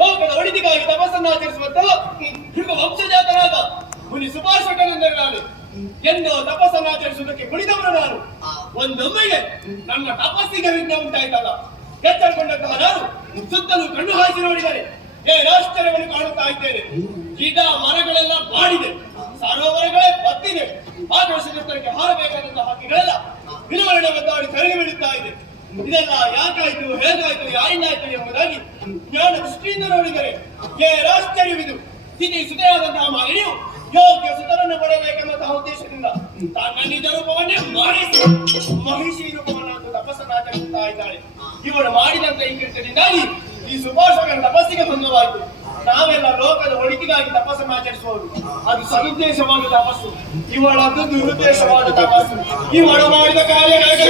ಲೋಕದ ಒಳಿತಿಗಾಗಿ ತಪಸ್ಸನ್ನು ಆಚರಿಸುವಂತ ವಂಶಜಾತನಾದ ಮುನಿ ಸುಭಾಷಕನೆಂದರೆ ನಾನು ಎಂದು ತಪಸ್ಸನ್ನು ಆಚರಿಸುವುದಕ್ಕೆ ಕುಳಿತವನು ನಾನು. ಒಂದೊಮ್ಮೆಗೆ ನನ್ನ ತಪಸ್ಸಿಗೆ ವಿಘ್ನ ಉಂಟಾಯ್ತಲ್ಲ, ಎಚ್ಚರಗೊಂಡಂತಹ ನಾನು ಸುತ್ತಲೂ ಕಣ್ಣು ಹಾಯಿಸಿ ನೋಡಿದರೆ ಆಶ್ಚರ್ಯವನ್ನು ಕಾಣುತ್ತಾ ಇದ್ದೇನೆ. ಗಿಡ ಮರಗಳೆಲ್ಲ ಬಾಡಿದೆ, ಸರೋವರಗಳೇ ಬತ್ತಿದೆ, ಆಕಾಶಕ್ಕೆ ಹಾರಬೇಕಾದಂತಹ ಹಕ್ಕಿಗಳೆಲ್ಲ ವಿಲವರಣೆ ಒದ್ದಾಡಿ ಕರಗಿ ಬಿಡುತ್ತಾ ಇದೆ. ಇದೆಲ್ಲ ಯಾಕಾಯ್ತು, ಹೇಗಾಯ್ತು, ಯಾರಿಂದಾಯ್ತು ಎಂಬುದಾಗಿ ಜ್ಞಾನ ದೃಷ್ಟಿಯಿಂದ ನೋಡಿದರೆ ಆಶ್ಚರ್ಯವಿದು. ಸ್ಥಿತಿ ಸುತೆಯಾದಂತಹ ಮಹಿಳೆಯು ಯೋಗ್ಯ ಸುತರನ್ನು ಪಡೆಯಬೇಕೆಂಬಂತಹ ಉದ್ದೇಶದಿಂದ ತನ್ನ ನಿಜ ರೂಪವನ್ನೇ ಮಾಡಿಸಿ ಮಹಿಷಿ ರೂಪವನ್ನು ತಪಸ್ಸನ್ನು ಆಚರಿಸುತ್ತಾ ಇದ್ದಾಳೆ. ಇವಳು ಮಾಡಿದಂತ ಈ ಕೃತ್ಯದಿಂದಾಗಿ ಈ ಸುಭಾಷಕನ ತಪಸ್ಸಿಗೆ ಭಂಗವಾಯಿತು. ನಾವೆಲ್ಲ ಲೋಕದ ಒಳಿತಿಗಾಗಿ ತಪಸ್ಸನ್ನು ಆಚರಿಸುವವರು, ಅದು ಸದುದ್ದೇಶವಾದ ತಪಸ್ಸು, ಇವಳದ್ದು ದುರುದ್ದೇಶವಾದ ತಪಸ್ಸು. ಇವಳು ಮಾಡಿದ ಕಾರ್ಯಗಳಿಗೆ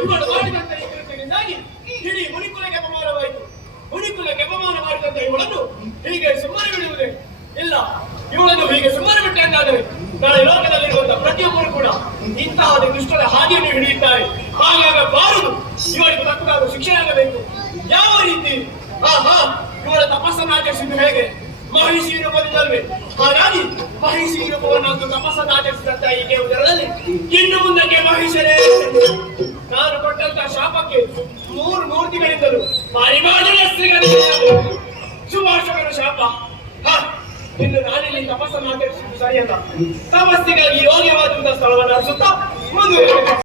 ಇವಳು ಮಾಡಿದಂತ ಈ ಕೃತ್ಯದಿಂದಾಗಿ ಇಡೀ ಮುನಿಕುಲಕ್ಕೆ ಅಪಮಾನವಾಯಿತು. ಮುನಿಕುಲಕ್ಕೆ ಅಪಮಾನ ಮಾಡಿದಂತ ಇವಳನ್ನು ಹೀಗೆ ಸುಮ್ಮನೆ ಬಿಡುವುದೇ ಇಲ್ಲ. ಇವಳನ್ನು ಹೀಗೆ ಸುಮ್ಮನೆ ಬಿಟ್ಟೆ ಅಂತಾದರೆ ನಾಳೆ ಲೋಕದಲ್ಲಿರುವಂತಹ ಪ್ರತಿಯೊಬ್ಬರು ಕೂಡ ಇಂತಹ ದುಷ್ಟರ ಹಾದಿಯನ್ನು ಹಿಡಿಯುತ್ತಾರೆ. ಹಾಗಾಗಬಾರದು. ಇವಳಿಗೆ ತಕ್ಕದಾದ ಶಿಕ್ಷೆಯಾಗಬೇಕು. ಯಾವ ರೀತಿ? ಇವಳ ತಪಸ್ಸನ್ನು ಆಚರಿಸಿದ್ದು ಹೇಗೆ? ಮಹಿಷಿ ರೂಪದಿಂದಲ್ವೇ? ಹಾಗಾಗಿ ಮಹಿಷಿ ರೂಪವನ್ನು ತಪಸ್ಸನ್ನು ಆಚರಿಸಿದಂತ ಈ ಕೇವಲದಲ್ಲಿ ಇನ್ನು ಮುಂದಕ್ಕೆ ಮಹಿಷರೇ. ನಾನು ಕೊಟ್ಟಂತಹ ಶಾಪಕ್ಕೆ ಮೂರು ಮೂರ್ತಿಗಳಿಂದಲೂ ಸುಭಾಷಕನ ಶಾಪ. ಇನ್ನು ನಾನಿಲ್ಲಿ ತಪಸ್ಸನ್ನು ಆಚರಿಸುವುದು ಸರಿಯಲ್ಲ. ತಪಸ್ಸಿಗಾಗಿ ಯೋಗ್ಯವಾದಂತಹ ಸ್ಥಳವನ್ನು ಅನಿಸುತ್ತಾ ಮುಂದುವರಿಯಬೇಕು.